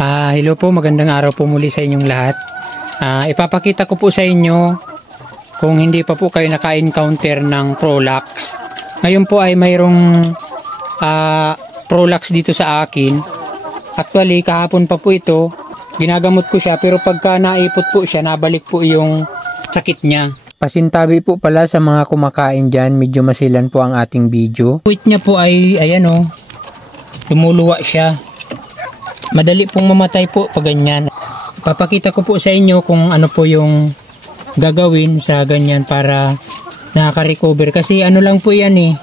Hello po, magandang araw po muli sa inyong lahat. Ipapakita ko po sa inyo kung hindi pa po kayo naka-encounter ng Prolax. Ngayon po ay mayroong Prolax dito sa akin. Actually, kahapon pa po ito, ginagamot ko siya, pero pagka naipot po siya, nabalik po yung sakit niya. Pasintabi po pala sa mga kumakain dyan, medyo masilan po ang ating video. Puwit niya po ay, ayan o, lumuluwa siya. Madali pong mamatay po pag ganyan. Papakita ko po sa inyo kung ano po yung gagawin sa ganyan para nakaka-recover. Kasi ano lang po yan eh,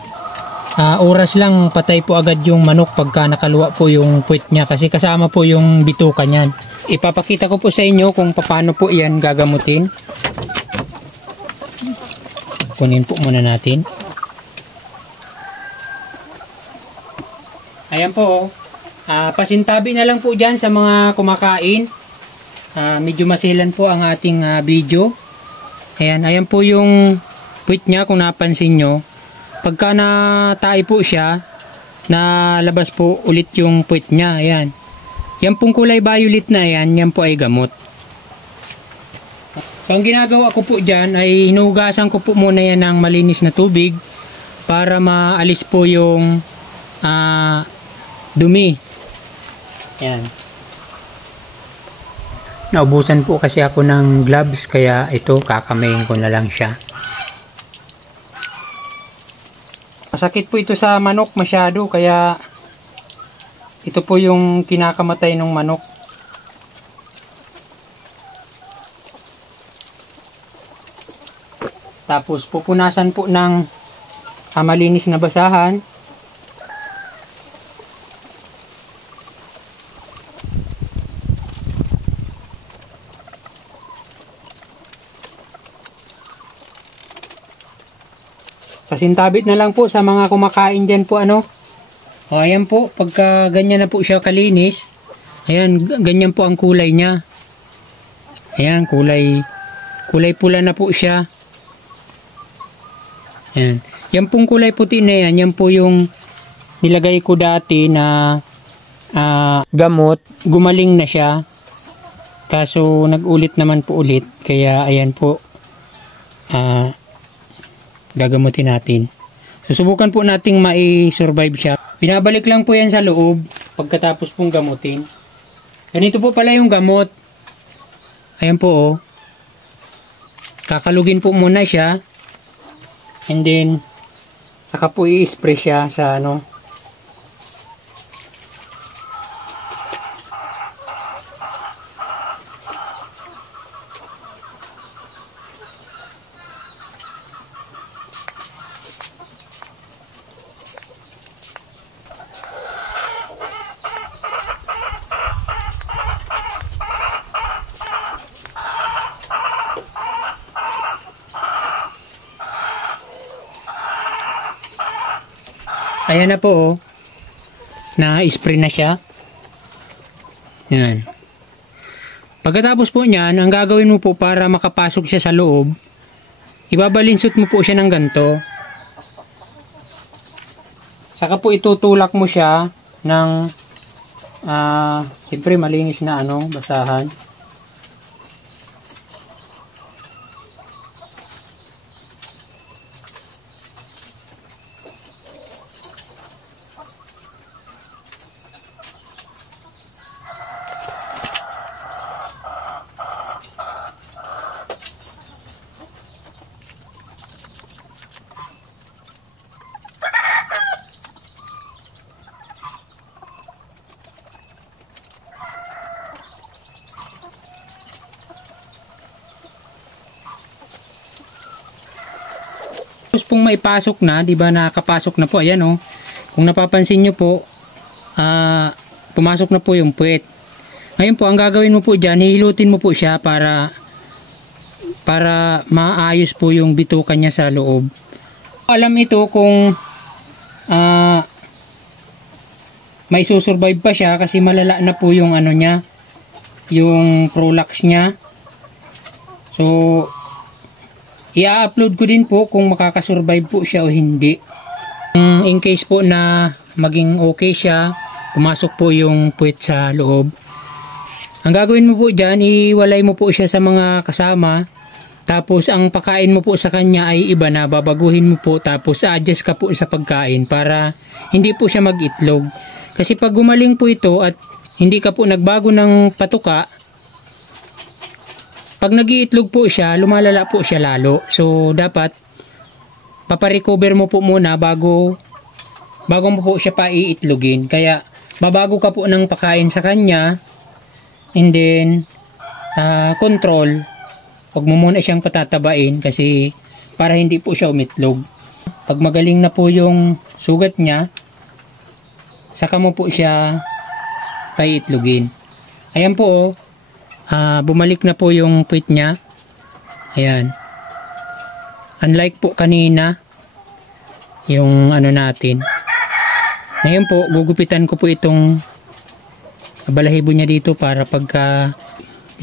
oras lang patay po agad yung manok pagka nakaluwa po yung puwit niya. Kasi kasama po yung bituka niyan. Ipapakita ko po sa inyo kung paano po yan gagamutin. Kunin po muna natin. Ayan po. Pasintabi na lang po dyan sa mga kumakain. Medyo masilan po ang ating video. Ayan po yung puwit niya kung napansin nyo. Pagka natay po siya, nalabas po ulit yung puwit niya. Ayan. Yan pong kulay violet na yan po ay gamot. Ang ginagawa ko po dyan ay hinugasan ko po muna yan ng malinis na tubig para maalis po yung dumi. Yan. Naubusan po kasi ako ng gloves kaya ito kakamayin ko na lang siya. Masakit po ito sa manok masyado kaya ito po yung kinakamatay ng manok. Tapos pupunasan po ng malinis na basahan. Pasintabit na lang po sa mga kumakain dyan po ano. Ayan po, pagka ganyan na po siya kalinis, ayan, ganyan po ang kulay niya. Ayan, kulay pula na po siya. Ayan. Yan pong kulay puti na yan po yung nilagay ko dati na gamot. Gumaling na siya. Kaso nag-ulit naman po ulit. Kaya ayan po. Gagamutin natin. Susubukan po nating mai-survive siya. Binabalik lang po yan sa loob pagkatapos pong gamutin. Ganito po pala yung gamot. Ayan po oh. Kakalugin po muna siya. And then saka po i-spray siya sa ano. Ayan na po oh. Na-spray na siya. Yan. Pagkatapos po niyan, ang gagawin mo po para makapasok siya sa loob, ibabalinsot mo po siya ng ganito. Saka po itutulak mo siya ng siyempre malinis na ano, basahan. Tapos pong maipasok na, di ba nakapasok na po, ayan oh. Kung napapansin nyo po, pumasok na po yung puwet. Ngayon po, ang gagawin mo po dyan, hihilutin mo po siya para maayos po yung bituka niya sa loob. Alam ito kung may susurvive pa siya kasi malala na po yung ano niya, yung Prolax niya. So, i-upload ko din po kung makakasurvive po siya o hindi. In case po na maging okay siya, pumasok po yung puwet sa loob. Ang gagawin mo po dyan, iwalay mo po siya sa mga kasama. Tapos ang pagkain mo po sa kanya ay iba na, babaguhin mo po. Tapos adjust ka po sa pagkain para hindi po siya mag-itlog. Kasi pag gumaling po ito at hindi ka po nagbago ng patuka, pag nag-iitlog po siya, lumalala po siya lalo. So dapat paparecover mo po muna bago mo po siya paiitlogin. Kaya babago ka po ng pagkain sa kanya, and then control. Huwag mo muna siyang patatabain kasi para hindi po siya umitlog. Pag magaling na po yung sugat niya, saka mo po siya paiitlogin. Ayan po, bumalik na po yung puwit niya. Ayan. Unlike po kanina, yung ano natin. Ngayon po, gugupitan ko po itong balahibo niya dito para pagka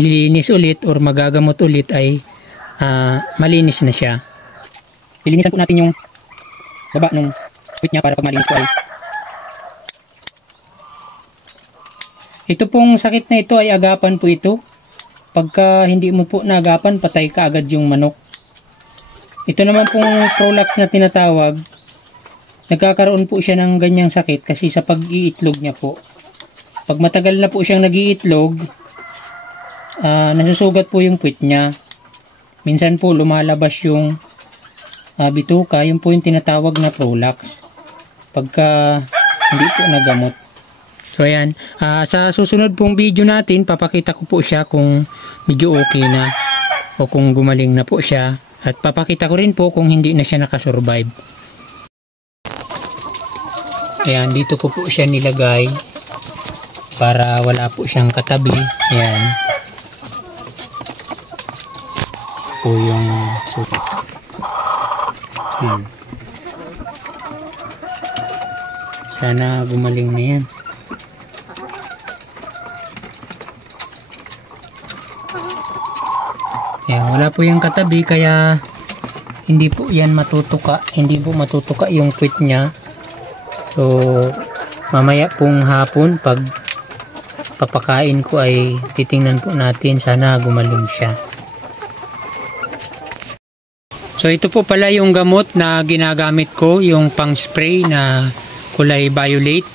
lilinis ulit or magagamot ulit ay malinis na siya. Lilinisan po natin yung baba ng puwit niya para pag malinis po ay. Ito pong sakit na ito ay agapan po ito. Pagka hindi mo po naagapan, patay ka agad yung manok. Ito naman pong prolax na tinatawag, nagkakaroon po siya ng ganyang sakit kasi sa pag-iitlog niya po. Pag matagal na po siyang nag-iitlog, nasusugat po yung puwit niya. Minsan po lumalabas yung bituka, yun po yung tinatawag na prolax. Pagka hindi po nagamot. So ayan, sa susunod pong video natin, papakita ko po siya kung medyo okay na o kung gumaling na po siya. At papakita ko rin po kung hindi na siya nakasurvive. Ayan, dito ko po siya nilagay para wala po siyang katabi. Ayan. Po yung sana gumaling na yan. Ayan, wala po yung katabi kaya hindi po yan matutuka. Hindi po matutuka yung puwit niya. So mamaya pong hapon pag papakain ko ay titingnan po natin, sana gumaling siya. So ito po pala yung gamot na ginagamit ko, yung pang spray na kulay violet.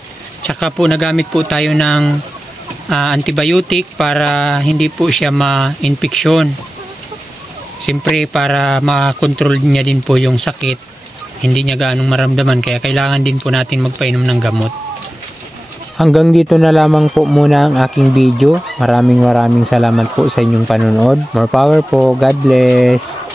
Tsaka po nagamit po tayo ng antibiotic para hindi po siya ma-infeksyon. Siyempre para makontrol niya din po yung sakit, hindi niya gaanong maramdaman, kaya kailangan din po natin magpainom ng gamot. Hanggang dito na lamang po muna ang aking video. Maraming salamat po sa inyong panonood. More power po. God bless.